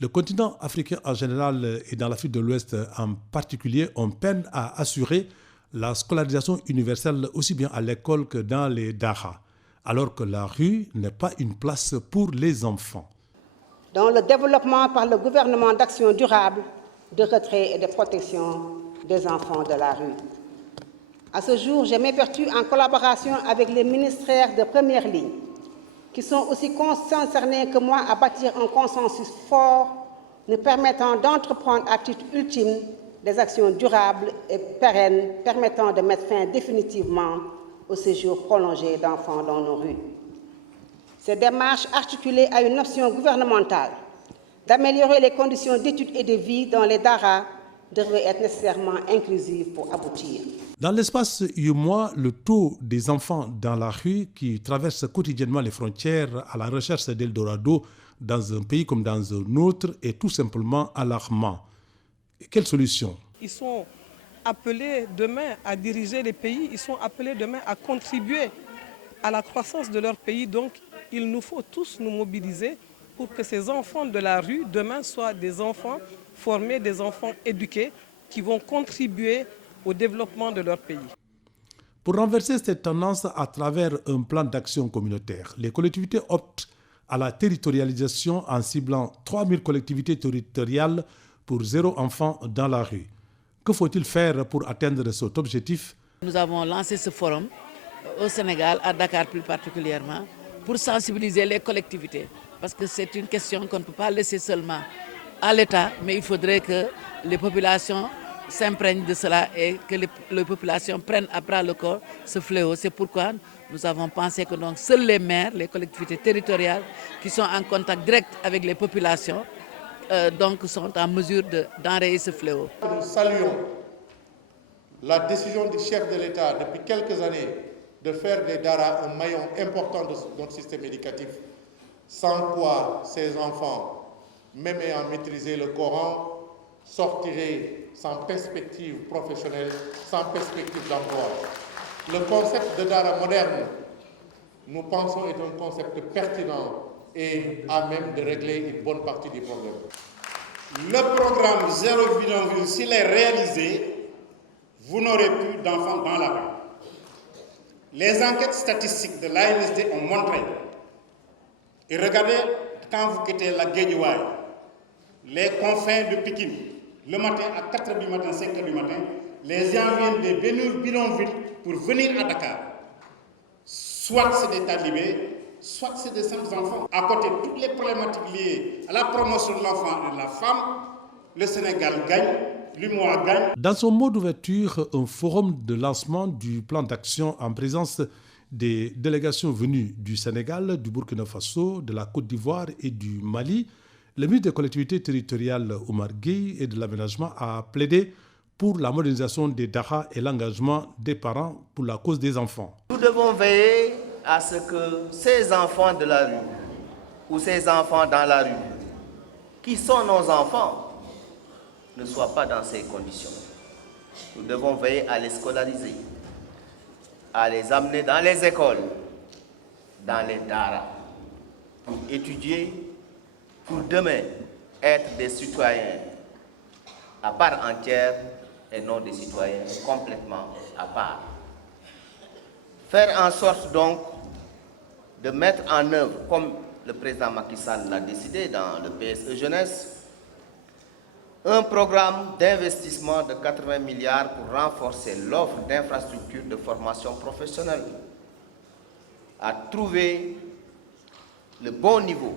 Le continent africain en général et dans l'Afrique de l'Ouest en particulier, on peine à assurer la scolarisation universelle aussi bien à l'école que dans les daras, alors que la rue n'est pas une place pour les enfants. Dans le développement par le gouvernement d'actions durables, de retrait et de protection des enfants de la rue. À ce jour, je m'évertue en collaboration avec les ministères de première ligne, qui sont aussi concernés que moi à bâtir un consensus fort nous permettant d'entreprendre à titre ultime des actions durables et pérennes permettant de mettre fin définitivement au séjour prolongé d'enfants dans nos rues. Cette démarche articulée à une option gouvernementale d'améliorer les conditions d'études et de vie dans les daras devrait être nécessairement inclusive pour aboutir. Dans l'espace UMOA, le taux des enfants dans la rue qui traversent quotidiennement les frontières à la recherche d'Eldorado dans un pays comme dans un autre est tout simplement alarmant. Et quelle solution? Ils sont appelés demain à diriger les pays, ils sont appelés demain à contribuer à la croissance de leur pays. Donc, il nous faut tous nous mobiliser pour que ces enfants de la rue, demain, soient des enfants formés, des enfants éduqués qui vont contribuer au développement de leur pays. Pour renverser cette tendance à travers un plan d'action communautaire, les collectivités optent à la territorialisation en ciblant 3000 collectivités territoriales pour 0 enfant dans la rue. Que faut-il faire pour atteindre cet objectif? Nous avons lancé ce forum au Sénégal, à Dakar plus particulièrement, pour sensibiliser les collectivités. Parce que c'est une question qu'on ne peut pas laisser seulement à l'État, mais il faudrait que les populations s'imprègnent de cela et que les populations prennent à bras le corps ce fléau. C'est pourquoi nous avons pensé que donc seuls les maires, les collectivités territoriales qui sont en contact direct avec les populations, donc sont en mesure d'enrayer ce fléau. Nous saluons la décision du chef de l'État depuis quelques années de faire des daras un maillon important de notre système éducatif, sans quoi ces enfants, même ayant maîtrisé le Coran, sortiraient sans perspective professionnelle, sans perspective d'emploi. Le concept de dara moderne, nous pensons, est un concept pertinent et à même de régler une bonne partie des problèmes. Le programme Zéro Bidonville, s'il est réalisé, vous n'aurez plus d'enfants dans la rue. Les enquêtes statistiques de l'ANSD ont montré, et regardez quand vous quittez la Guédiawaye, les confins de Pikine, le matin à 4h du matin, 5h du matin, les gens viennent des bidonvilles pour venir à Dakar. Soit c'est des talibés, soit c'est des simples enfants. À côté de toutes les problématiques liées à la promotion de l'enfant et de la femme, le Sénégal gagne, l'UMOA gagne. Dans son mot d'ouverture, un forum de lancement du plan d'action en présence des délégations venues du Sénégal, du Burkina Faso, de la Côte d'Ivoire et du Mali, le ministre des collectivités territoriales, Oumar Gueye, et de l'aménagement a plaidé pour la modernisation des daras et l'engagement des parents pour la cause des enfants. Nous devons veiller à ce que ces enfants de la rue ou ces enfants dans la rue, qui sont nos enfants, ne soient pas dans ces conditions. Nous devons veiller à les scolariser, à les amener dans les écoles, dans les daras, pour étudier, pour demain être des citoyens à part entière et non des citoyens complètement à part. Faire en sorte donc de mettre en œuvre, comme le président Macky Sall l'a décidé dans le PSE Jeunesse, un programme d'investissement de 80 milliards pour renforcer l'offre d'infrastructures de formation professionnelle, à trouver le bon niveau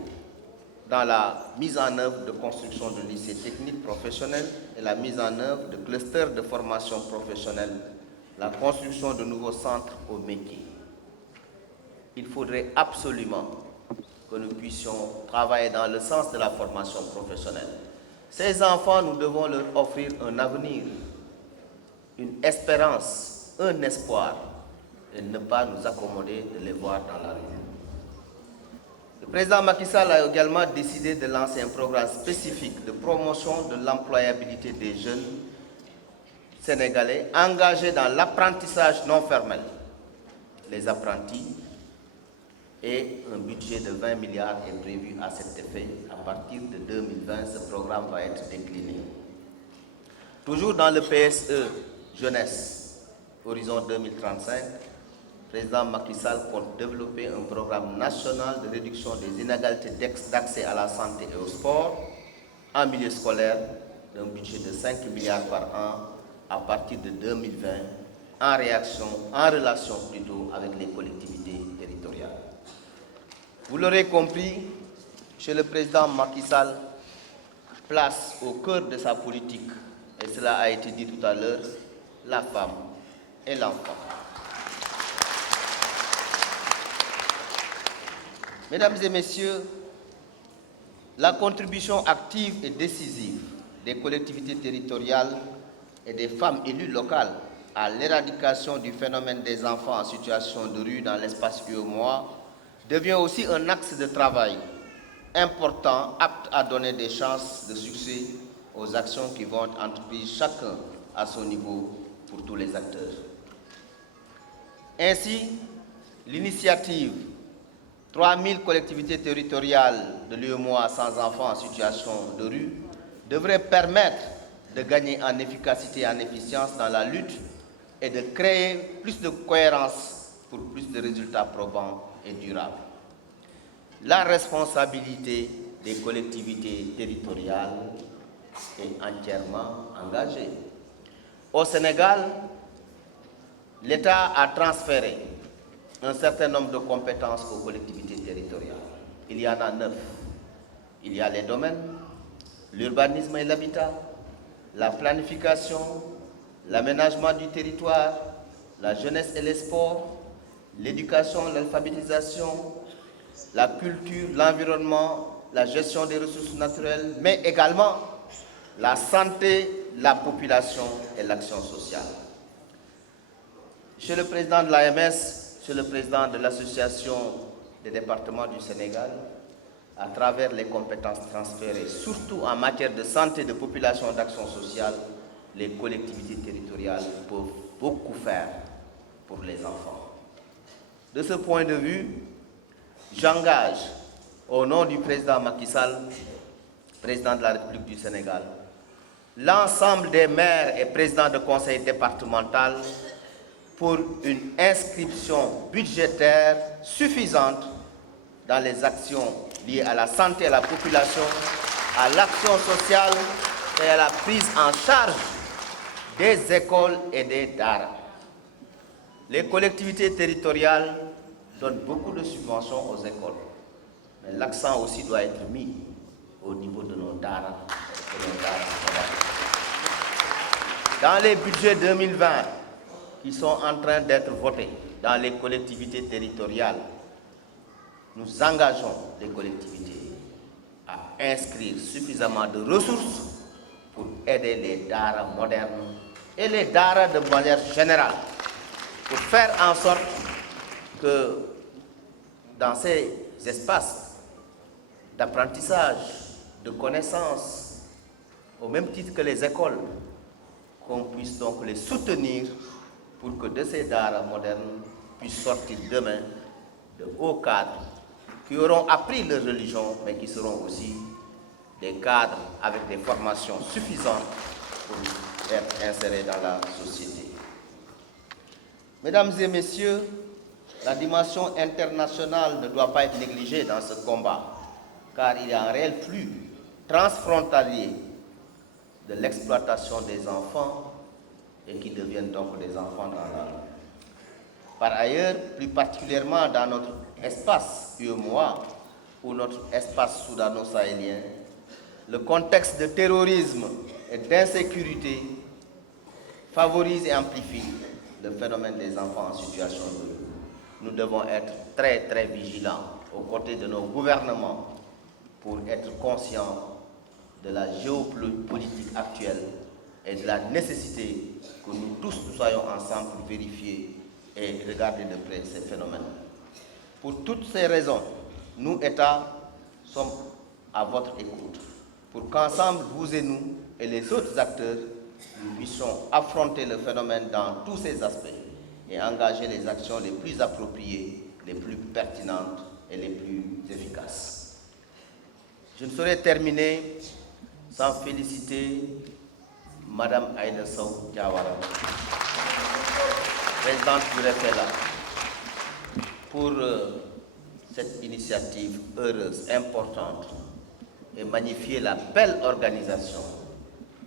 dans la mise en œuvre de construction de lycées techniques professionnels et la mise en œuvre de clusters de formation professionnelle, la construction de nouveaux centres au métier. Il faudrait absolument que nous puissions travailler dans le sens de la formation professionnelle. Ces enfants, nous devons leur offrir un avenir, une espérance, un espoir, et ne pas nous accommoder de les voir dans la rue. Le président Macky Sall a également décidé de lancer un programme spécifique de promotion de l'employabilité des jeunes sénégalais engagés dans l'apprentissage non formel. Les apprentis et un budget de 20 milliards est prévu à cet effet. À partir de 2020, ce programme va être décliné. Toujours dans le PSE Jeunesse, Horizon 2035, le président Macky Sall compte développer un programme national de réduction des inégalités d'accès à la santé et au sport en milieu scolaire d'un budget de 5 milliards par an à partir de 2020 en relation plutôt avec les collectivités territoriales. Vous l'aurez compris, chez le président Macky Sall, place au cœur de sa politique, et cela a été dit tout à l'heure, la femme et l'enfant. Mesdames et messieurs, la contribution active et décisive des collectivités territoriales et des femmes élues locales à l'éradication du phénomène des enfants en situation de rue dans l'espace UEMOA devient aussi un axe de travail important, apte à donner des chances de succès aux actions qui vont être entreprises chacun à son niveau pour tous les acteurs. Ainsi, l'initiative 3000 collectivités territoriales de l'UEMOA sans enfants en situation de rue devrait permettre de gagner en efficacité et en efficience dans la lutte et de créer plus de cohérence pour plus de résultats probants et durables. La responsabilité des collectivités territoriales est entièrement engagée. Au Sénégal, l'État a transféré un certain nombre de compétences aux collectivités territoriales. Il y en a 9. Il y a les domaines, l'urbanisme et l'habitat, la planification, l'aménagement du territoire, la jeunesse et les sports, l'éducation, l'alphabétisation, la culture, l'environnement, la gestion des ressources naturelles, mais également la santé, la population et l'action sociale. Monsieur le président de l'AMS, Monsieur le président de l'Association des départements du Sénégal, à travers les compétences transférées, surtout en matière de santé, de population et d'action sociale, les collectivités territoriales peuvent beaucoup faire pour les enfants. De ce point de vue, j'engage, au nom du président Macky Sall, président de la République du Sénégal, l'ensemble des maires et présidents de conseil départemental pour une inscription budgétaire suffisante dans les actions liées à la santé, à la population, à l'action sociale et à la prise en charge des écoles et des daara. Les collectivités territoriales donnent beaucoup de subventions aux écoles, mais l'accent aussi doit être mis au niveau de nos daara. Dans les budgets 2020 qui sont en train d'être votés dans les collectivités territoriales, nous engageons les collectivités à inscrire suffisamment de ressources pour aider les daara modernes et les daara de manière générale, pour faire en sorte que dans ces espaces d'apprentissage, de connaissances, au même titre que les écoles, qu'on puisse donc les soutenir pour que de ces daara modernes puissent sortir demain de hauts cadres qui auront appris leur religion, mais qui seront aussi des cadres avec des formations suffisantes pour être insérés dans la société. Mesdames et messieurs, la dimension internationale ne doit pas être négligée dans ce combat, car il y a un réel flux transfrontalier de l'exploitation des enfants et qui deviennent donc des enfants dans la rue. Par ailleurs, plus particulièrement dans notre espace UEMOA ou notre espace soudano-sahélien, le contexte de terrorisme et d'insécurité favorise et amplifie le phénomène des enfants en situation de rue. Nous devons être très très vigilants aux côtés de nos gouvernements pour être conscients de la géopolitique actuelle et de la nécessité que nous tous nous soyons ensemble pour vérifier et regarder de près ces phénomènes. Pour toutes ces raisons, nous, États, sommes à votre écoute pour qu'ensemble, vous et nous et les autres acteurs, nous puissions affronter le phénomène dans tous ses aspects et engager les actions les plus appropriées, les plus pertinentes et les plus efficaces. Je ne saurais terminer sans féliciter Madame Aïda Sow Diawara, présidente du REFELA, pour cette initiative heureuse, importante, et magnifier la belle organisation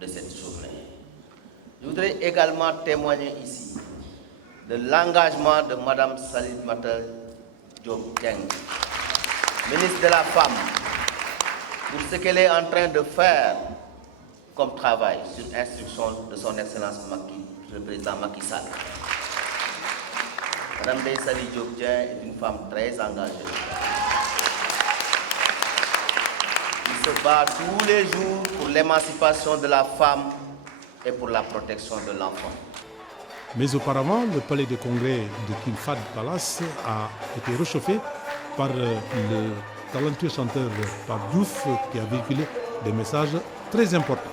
de cette journée. Je voudrais également témoigner ici de l'engagement de Mme Salimata Diop Dieng, ministre de la Femme, pour ce qu'elle est en train de faire comme travail sur instruction de son Excellence le président Macky Sall. Mme Sali Diop Dieng est une femme très engagée, qui se bat tous les jours pour l'émancipation de la femme et pour la protection de l'enfant. Mais auparavant, le palais de congrès de King Fahd Palace a été réchauffé par le talentueux chanteur Pape Diouf qui a véhiculé des messages très importants.